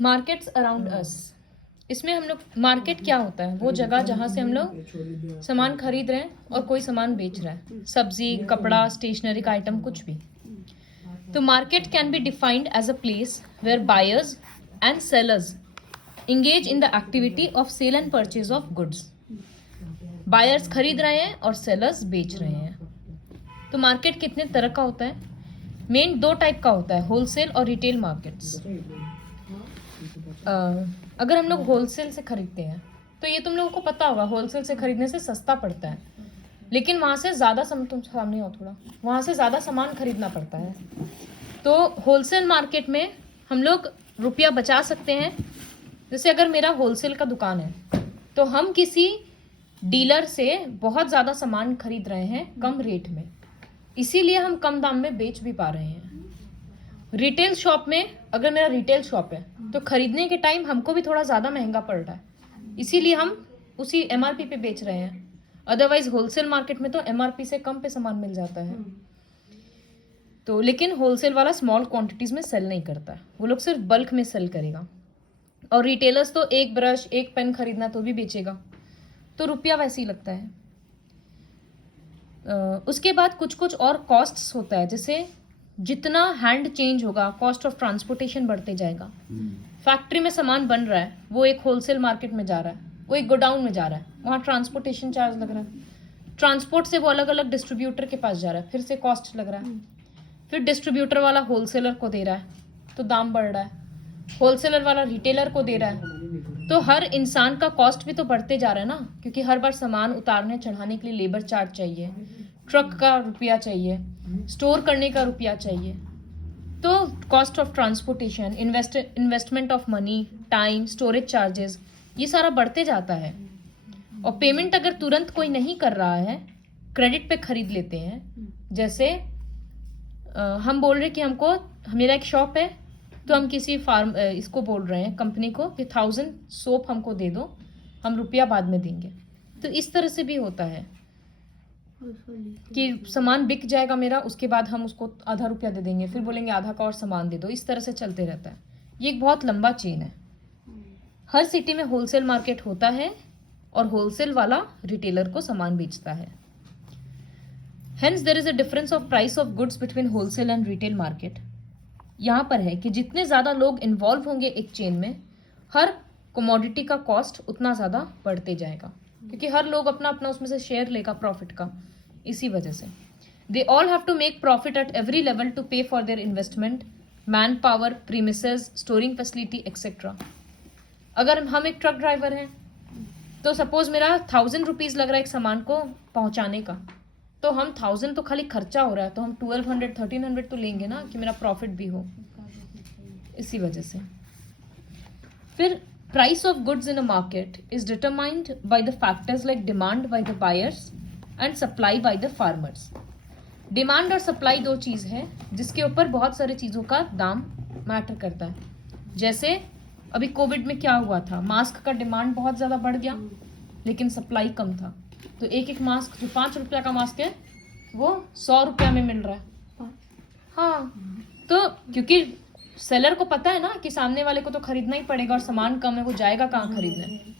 Markets around us, इसमें हम लोग, मार्केट क्या होता है? वो जगह जहाँ से हम लोग सामान खरीद रहे हैं और कोई सामान बेच रहा है, सब्जी, कपड़ा, स्टेशनरी का आइटम, कुछ भी। तो market can be defined as a place where buyers and sellers engage in the activity of sale and purchase of goods. Buyers खरीद रहे हैं और सेलर्स बेच रहे हैं। तो मार्केट कितने तरह का होता है? मेन दो टाइप का होता है, होलसेल और रिटेल मार्केट्स। अगर हम लोग होलसेल से खरीदते हैं तो ये तुम लोगों को पता होगा, होलसेल से खरीदने से सस्ता पड़ता है, लेकिन वहाँ से ज़्यादा तुम सामने हो थोड़ा, वहाँ से ज़्यादा सामान खरीदना पड़ता है। तो होलसेल मार्केट में हम लोग रुपया बचा सकते हैं। जैसे अगर मेरा होलसेल का दुकान है तो हम किसी डीलर से बहुत ज़्यादा सामान खरीद रहे हैं कम रेट में, इसीलिए हम कम दाम में बेच भी पा रहे हैं। रिटेल शॉप में, अगर मेरा रिटेल शॉप है तो खरीदने के टाइम हमको भी थोड़ा ज़्यादा महंगा पड़ रहा है, इसीलिए हम उसी एमआरपी पे बेच रहे हैं। अदरवाइज होलसेल मार्केट में तो एमआरपी से कम पे सामान मिल जाता है। तो लेकिन होलसेल वाला स्मॉल क्वांटिटीज में सेल नहीं करता, वो लोग सिर्फ बल्क में सेल करेगा। और रिटेलर्स तो एक ब्रश, एक पेन खरीदना तो भी बेचेगा, तो रुपया वैसे ही लगता है। उसके बाद कुछ कुछ और कॉस्ट्स होता है, जैसे जितना हैंड चेंज होगा, कॉस्ट ऑफ ट्रांसपोर्टेशन बढ़ते जाएगा। फैक्ट्री में सामान बन रहा है, वो एक होलसेल मार्केट में जा रहा है, वो एक गोडाउन में जा रहा है, वहाँ ट्रांसपोर्टेशन चार्ज लग रहा है। ट्रांसपोर्ट से वो अलग अलग डिस्ट्रीब्यूटर के पास जा रहा है, फिर से कॉस्ट लग रहा है। फिर डिस्ट्रीब्यूटर वाला होलसेलर को दे रहा है तो दाम बढ़ रहा है, होलसेलर वाला रिटेलर को दे रहा है। तो हर इंसान का कॉस्ट भी तो बढ़ते जा रहा है ना, क्योंकि हर बार सामान उतारने चढ़ाने के लिए लेबर चार्ज चाहिए, ट्रक का रुपया चाहिए, स्टोर करने का रुपया चाहिए। तो cost of transportation, investment of money, time, storage charges, ये सारा बढ़ते जाता है। और पेमेंट अगर तुरंत कोई नहीं कर रहा है, क्रेडिट पे खरीद लेते हैं। जैसे हम बोल रहे कि हमको, मेरा एक शॉप है तो हम किसी इसको बोल रहे हैं कंपनी को कि 1000 सोप हमको दे दो, हम रुपया बाद में देंगे। तो इस तरह से भी होता है कि सामान बिक जाएगा मेरा, उसके बाद हम उसको आधा रुपया दे देंगे, फिर बोलेंगे आधा का और सामान दे दो। इस तरह से चलते रहता है। ये एक बहुत लंबा चेन है। हर सिटी में होलसेल मार्केट होता है और होलसेल वाला रिटेलर को सामान बेचता है। Hence there is a difference of price of goods between wholesale and retail market. यहाँ पर है कि जितने ज़्यादा लोग इन्वॉल्व होंगे एक चेन में, हर कमोडिटी का कॉस्ट उतना ज़्यादा बढ़ते जाएगा, क्योंकि हर लोग अपना अपना उसमें से शेयर लेगा प्रॉफिट का। इसी वजह से they all have to make profit at every level to pay for their investment, man power, premises, storing facility etcetera. अगर हम एक ट्रक ड्राइवर हैं तो सपोज मेरा 1000 रुपीज़ लग रहा है एक सामान को पहुंचाने का, तो हम 1000 तो खाली खर्चा हो रहा है, तो हम 1200 1300 तो लेंगे ना, कि मेरा प्रॉफिट भी हो। इसी वजह से फिर price of goods in a market is determined by the factors like demand by the buyers and supply by the farmers. Demand और सप्लाई दो चीज़ है जिसके ऊपर बहुत सारी चीज़ों का दाम मैटर करता है। जैसे अभी कोविड में क्या हुआ था, मास्क का डिमांड बहुत ज़्यादा बढ़ गया लेकिन सप्लाई कम था, तो एक एक मास्क, जो 5 रुपया का मास्क है वो 100 रुपया में मिल रहा है। हाँ, तो क्योंकि सेलर को पता है ना कि सामने वाले को तो खरीदना ही पड़ेगा और सामान कम है, वो जाएगा कहाँ खरीदने।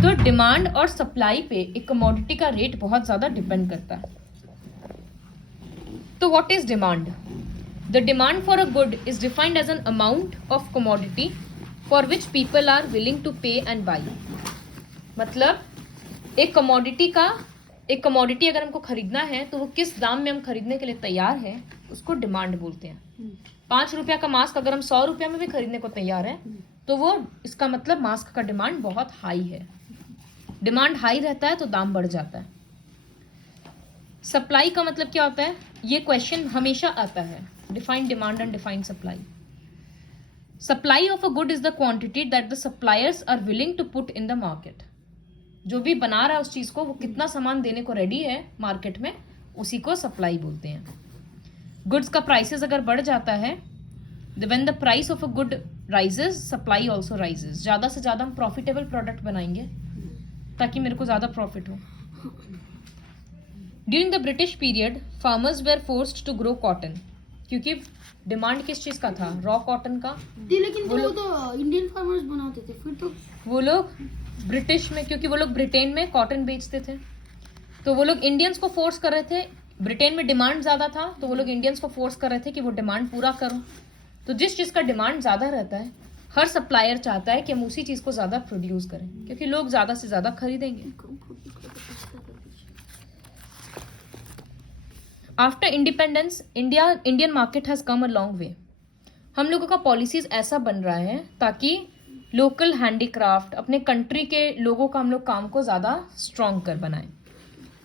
तो डिमांड और सप्लाई पे एक कमोडिटी का रेट बहुत ज़्यादा डिपेंड करता है। तो what is demand? The demand for a good is defined as an amount of commodity for which people are willing to pay and buy. मतलब एक कमोडिटी अगर हमको खरीदना है तो वो किस दाम में हम खरीदने के लिए तैयार है, उसको डिमांड बोलते हैं। 5 रुपया का मास्क अगर हम 100 रुपया में भी खरीदने को तैयार है तो वो, इसका मतलब मास्क का डिमांड बहुत हाई है। डिमांड हाई रहता है तो दाम बढ़ जाता है। सप्लाई का मतलब क्या होता है, ये क्वेश्चन हमेशा आता है। Define demand and define supply. Supply of a good is the quantity that the suppliers are willing to put in the market. जो भी बना रहा है उस चीज को, वो कितना सामान देने को रेडी है मार्केट में, उसी को सप्लाई बोलते हैं। गुड्स का प्राइसेस अगर बढ़ जाता है, when the price of a good rises, supply also rises. ज़्यादा से ज़्यादा हम प्रॉफिटेबल प्रोडक्ट बनाएंगे ताकि मेरे को ज़्यादा प्रॉफिट हो। During the British period, farmers were forced to grow cotton. क्योंकि डिमांड किस चीज़ का था, रॉ कॉटन का। लेकिन वो तो इंडियन फार्मर्स बनाते थे, फिर तो वो लोग ब्रिटिश में, क्योंकि वो लोग ब्रिटेन में कॉटन बेचते थे, तो वो लोग इंडियंस को फोर्स कर रहे थे। ब्रिटेन में डिमांड ज़्यादा था तो वो लोग इंडियंस को फोर्स कर रहे थे कि वो डिमांड पूरा करो। तो जिस चीज़ का डिमांड ज़्यादा रहता है, हर सप्लायर चाहता है कि हम उसी चीज़ को ज़्यादा प्रोड्यूस करें, क्योंकि लोग ज़्यादा से ज़्यादा खरीदेंगे। After independence Indian market has come a long way. हम लोगों का पॉलिसीज ऐसा बन रहा है ताकि लोकल हैंडीक्राफ्ट, अपने कंट्री के लोगों का हम लोग काम को ज़्यादा स्ट्रॉन्ग कर बनाएं।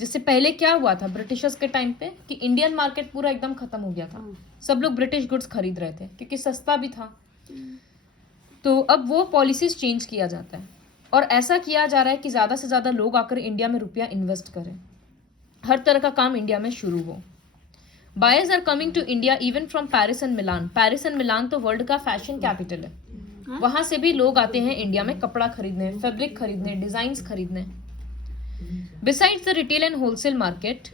जिससे पहले क्या हुआ था ब्रिटिशर्स के टाइम पे कि इंडियन मार्केट पूरा एकदम खत्म हो गया था, सब लोग ब्रिटिश गुड्स खरीद रहे थे क्योंकि सस्ता भी था। तो अब वो पॉलिसीज चेंज किया जाता है और ऐसा किया जा रहा है कि ज़्यादा से ज़्यादा लोग आकर इंडिया में रुपया इन्वेस्ट करें, हर तरह का काम इंडिया में शुरू हो। Buyers are coming to India even from Paris and Milan. Paris and Milan तो वर्ल्ड का फैशन कैपिटल है, वहाँ से भी लोग आते हैं इंडिया में कपड़ा खरीदने, फैब्रिक खरीदने, डिज़ाइंस खरीदने। Besides the retail and wholesale market,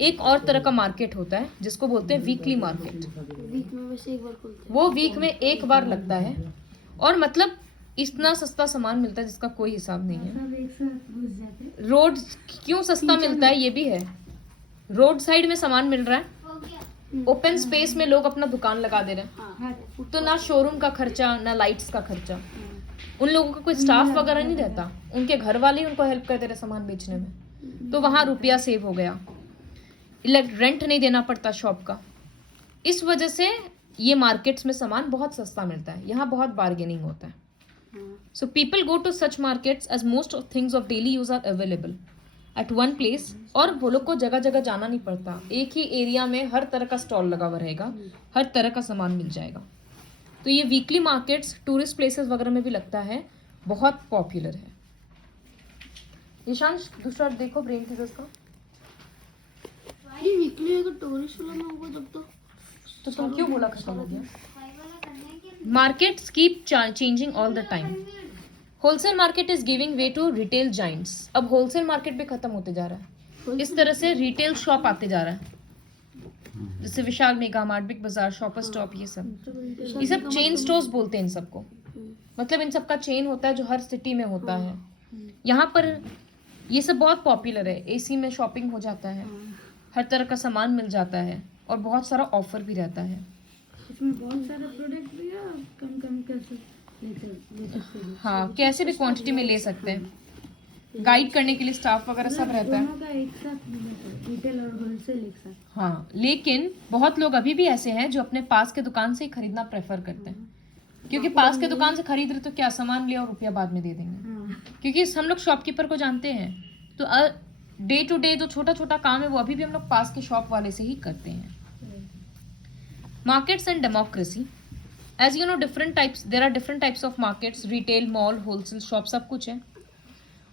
एक और तरह का मार्केट होता है जिसको बोलते हैं वीकली मार्केट। वीक में वैसे एक बार खुलता है। वो वीक में एक बार लगता है और मतलब इतना सस्ता सामान मिलता है जिसका कोई हिसाब नहीं है। सब एक साथ घुस जाते हैं। रोड क्यों सस्ता मिलता है ये भी है, रोड साइड में सामान मिल रहा है, ओपन स्पेस में लोग अपना दुकान लगा दे रहे हैं, तो ना शोरूम का खर्चा ना लाइट्स का खर्चा। उन लोगों का कोई स्टाफ वगैरह नहीं रहता, उनके घर वाले ही उनको हेल्प कर दे रहे सामान बेचने में, तो वहाँ रुपया सेव हो गया। रेंट नहीं देना पड़ता शॉप का। इस वजह से ये मार्केट्स में सामान बहुत सस्ता मिलता है, यहाँ बहुत बार्गेनिंग होता है। So people go to such markets as most of things of daily use are available at one place. और वो लोग को जगह जगह जाना नहीं पड़ता, एक ही एरिया में हर तरह का स्टॉल लगा हुआ रहेगा, हर तरह का सामान मिल जाएगा। तो ये वीकली मार्केट्स टूरिस्ट प्लेसेस वगैरह में भी लगता है, बहुत पॉपुलर है। ईशांश दूसरा देखो ब्रेन टीजर्स का। ये वीकली अगर टूरिस्ट वाला ना होगा तब तो तुम क्यों बोला खत्म हो गया? Markets keep changing all the time. Wholesale market is giving way to retail giants. अब होलसेल मार्केट भी खत्म होते जा रहा है, इस तरह से रिटेल शॉप आते जा रहा है, जैसे विशाल मेगा मार्ट, बिग बाजार, शॉपर स्टॉप, ये सब चेन स्टोर्स बोलते हैं इन सबको। मतलब इन सबका चेन होता है जो हर सिटी में होता है। यहाँ पर ये सब बहुत पॉपुलर है, एसी में शॉपिंग हो जाता है, हर तरह का सामान मिल जाता है और बहुत सारा ऑफर भी रहता है। इसमें बहुत सारे प्रोडक्ट भी है, कम कम कैसे ले सकते हैं। हाँ, कैसे भी क्वांटिटी में ले सकते हैं, गाइड करने के लिए स्टाफ वगैरह सब रहता है। दोनों का एक साथ मिलता है, रिटेल और होलसेल एक साथ। हाँ, लेकिन बहुत लोग अभी भी ऐसे हैं जो अपने पास के दुकान से ही खरीदना प्रेफर करते हैं, क्योंकि पास के दुकान से खरीद रहे तो क्या सामान लिया और रुपया बाद में दे देंगे, क्योंकि हम लोग शॉपकीपर को जानते हैं। तो डे टू डे जो छोटा छोटा काम है वो अभी भी हम लोग पास के शॉप वाले से ही करते हैं। Markets and democracy, as you know different types, there are different types of markets, retail, mall, wholesale shop, सब कुछ है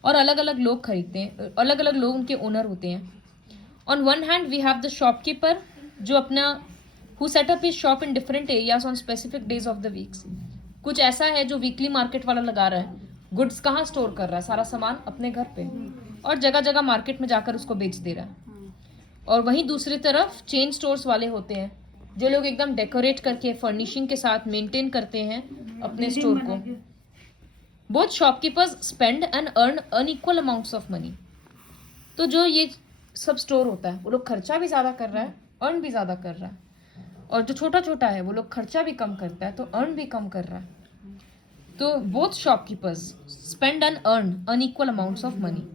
और अलग अलग लोग खरीदते हैं, अलग अलग लोग उनके ओनर होते हैं। On one hand we have the shopkeeper जो अपना who set up his shop in different areas on specific days of the weeks. कुछ ऐसा है जो वीकली मार्केट वाला लगा रहा है, गुड्स कहाँ स्टोर कर रहा है, सारा सामान अपने घर पे, और जगह जगह मार्केट में जाकर उसको बेच दे रहा है। और वहीं दूसरी तरफ चेन स्टोर्स वाले होते हैं जो लोग एकदम डेकोरेट करके फर्निशिंग के साथ मेंटेन करते हैं अपने स्टोर को। Both shopkeepers spend and earn unequal amounts of money. तो जो ये सब स्टोर होता है वो लोग खर्चा भी ज़्यादा कर रहा है, अर्न भी ज़्यादा कर रहा है, और जो छोटा छोटा है वो लोग खर्चा भी कम करता है तो अर्न भी कम कर रहा है। तो both shopkeepers spend and earn unequal amounts of money.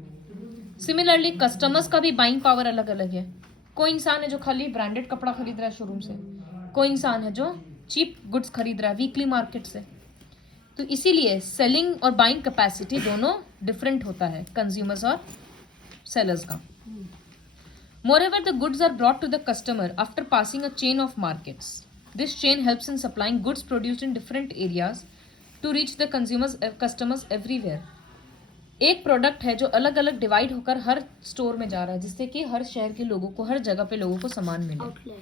Similarly customers का भी बाइंग पावर अलग अलग है। कोई इंसान है जो खाली ब्रांडेड कपड़ा खरीद रहा है शोरूम से, कोई इंसान है जो चीप गुड्स खरीद रहा है वीकली मार्केट से। तो इसीलिए सेलिंग और बाइंग कैपेसिटी दोनों डिफरेंट होता है कंज्यूमर्स और सेलर्स का। मोreover the goods are brought to the customer after passing a chain of markets. This chain helps in supplying goods produced in different areas to reach the customers everywhere. एक product है जो अलग अलग divide होकर हर store में जा रहा है, जिससे कि हर शहर के लोगों को, हर जगह पे लोगों को सामान मिले।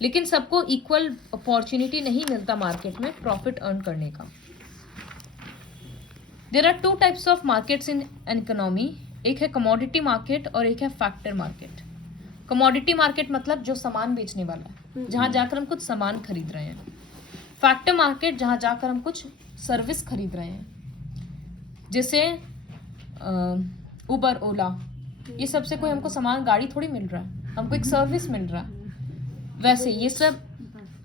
लेकिन सबको इक्वल अपॉर्चुनिटी नहीं मिलता मार्केट में प्रॉफिट अर्न करने का। There are two types of markets in an economy, एक है कमोडिटी मार्केट और एक है फैक्टर मार्केट। कमोडिटी मार्केट मतलब जो सामान बेचने वाला है, जहाँ जाकर हम कुछ सामान खरीद रहे हैं। फैक्टर मार्केट, जहाँ जाकर हम कुछ सर्विस खरीद रहे हैं, जैसे उबर, ओला, ये सबसे कोई हमको सामान, गाड़ी थोड़ी मिल रहा है, हमको एक सर्विस मिल रहा है। वैसे ये सब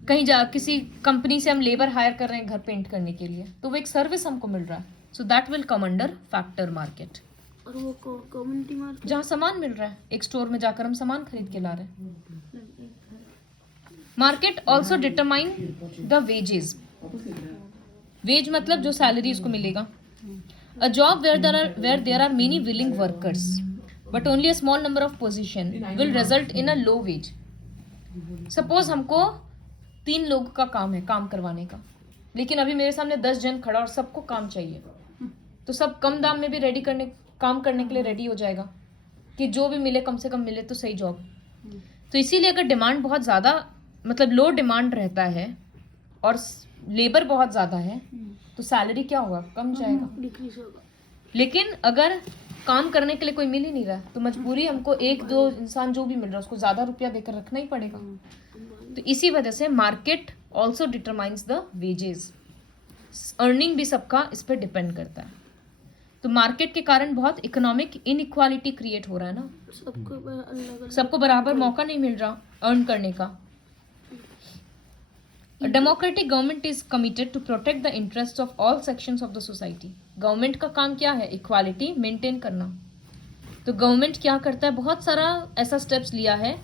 कहीं जा किसी कंपनी से हम लेबर हायर कर रहे हैं घर पेंट करने के लिए, तो वो एक सर्विस हमको मिल रहा है। So that will come under factor market. और वो कम्युनिटी मार्केट जहाँ सामान मिल रहा है, एक स्टोर में जाकर हम सामान खरीद के ला रहे हैं। Market also determine the wages. Wage मतलब जो सैलरी उसको मिलेगा। A job where there are many willing workers but only a small number of position will result in a low wage. Suppose हमको 3 लोग का काम है काम करवाने का, लेकिन अभी मेरे सामने 10 जन खड़ा और सबको काम चाहिए, तो सब कम दाम में भी काम करने के लिए रेडी हो जाएगा कि जो भी मिले कम से कम मिले तो सही जॉब। तो इसीलिए अगर डिमांड बहुत ज़्यादा, मतलब लो डिमांड रहता है और लेबर बहुत ज़्यादा है, तो सैलरी क्या होगा, कम जाएगा। डिक्रीज होगा। लेकिन अगर काम करने के लिए कोई मिल ही नहीं रहा, तो मजबूरी हमको 1-2 इंसान जो भी मिल रहा है उसको ज़्यादा रुपया देकर रखना ही पड़ेगा। तो इसी वजह से market also determines the wages. Earning भी सबका इस पर डिपेंड करता है। तो मार्केट के कारण बहुत इकोनॉमिक इनइक्वालिटी क्रिएट हो रहा है ना, सबको बराबर मौका नहीं मिल रहा अर्न करने का। A democratic government is committed to protect the interests of all sections of the society. Government का काम क्या है, इक्वालिटी मेंटेन करना। तो गवर्नमेंट क्या करता है, बहुत सारा ऐसा स्टेप्स लिया है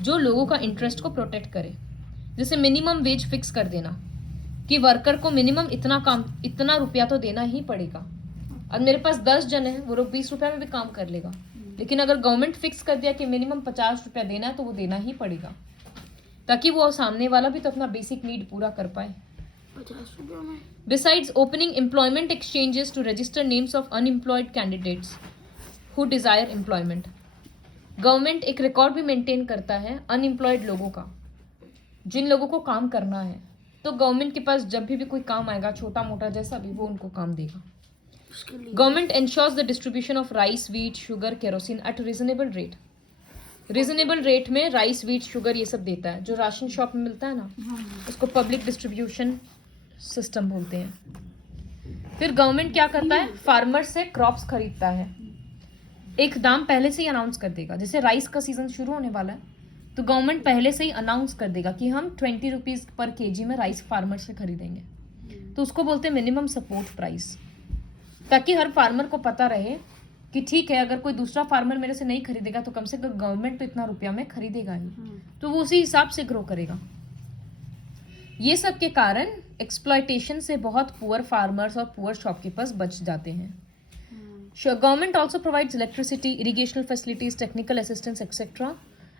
जो लोगों का इंटरेस्ट को प्रोटेक्ट करे। जैसे मिनिमम वेज फिक्स कर देना कि वर्कर को मिनिमम इतना रुपया तो देना ही पड़ेगा। अब मेरे पास 10 जन है, वो लोग 20 रुपया में भी काम कर लेगा, लेकिन अगर गवर्नमेंट फिक्स कर दिया कि मिनिमम 50 रुपया देना है, तो वो देना ही पड़ेगा, ताकि वो सामने वाला भी तो अपना बेसिक नीड पूरा कर पाए। 50 रुपये में। Besides opening employment exchanges to register names of unemployed candidates who desire employment, government एक रिकॉर्ड भी मेंटेन करता है अनएम्प्लॉयड लोगों का, जिन लोगों को काम करना है। तो गवर्नमेंट के पास जब भी कोई काम आएगा, छोटा मोटा जैसा भी, वो उनको काम देगा। Government ensures the distribution of rice, wheat, sugar, kerosene at reasonable rate. Reasonable rate में राइस, व्हीट, शुगर ये सब देता है। जो राशन शॉप में मिलता है ना, उसको पब्लिक डिस्ट्रीब्यूशन सिस्टम बोलते हैं। फिर गवर्नमेंट क्या करता है, फार्मर से क्रॉप्स खरीदता है, एक दाम पहले से ही अनाउंस कर देगा। जैसे राइस का सीजन शुरू होने वाला है, तो गवर्नमेंट पहले से ही अनाउंस कर देगा कि हम 20 रुपीज़ पर केजी में राइस फार्मर से खरीदेंगे। तो उसको बोलते हैं मिनिमम सपोर्ट प्राइस, ताकि हर फार्मर को पता रहे कि ठीक है, अगर कोई दूसरा फार्मर मेरे से नहीं खरीदेगा तो कम से कम गवर्नमेंट तो इतना रुपया में खरीदेगा ही, तो वो उसी हिसाब से ग्रो करेगा। ये सब के कारण एक्सप्लॉयटेशन से बहुत पुअर फार्मर्स और पुअर शॉपकीपर्स बच जाते हैं। Government also provides electricity, irrigational facilities, technical assistance etcetera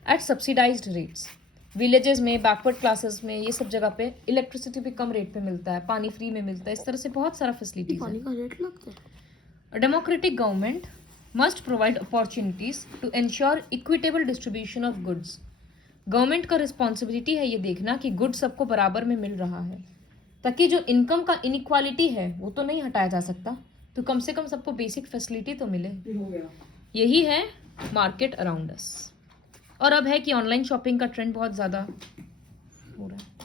at subsidized rates. Villages में, बैकवर्ड क्लासेस में, ये सब जगह पे इलेक्ट्रिसिटी भी कम रेट पे मिलता है, पानी फ्री में मिलता है, इस तरह से बहुत सारा फैसिलिटीज है। पानी का रेट लगता है। A democratic government must provide opportunities to ensure equitable distribution of goods. Government का रिस्पॉन्सिबिलिटी है ये देखना कि गुड सबको बराबर में मिल रहा है, ताकि जो इनकम का इनइक्वालिटी है वो तो नहीं हटाया जा सकता, तो कम से कम सबको बेसिक फैसिलिटी तो मिले। यही है मार्केट अराउंड अस। और अब है कि ऑनलाइन शॉपिंग का ट्रेंड बहुत ज़्यादा हो रहा है।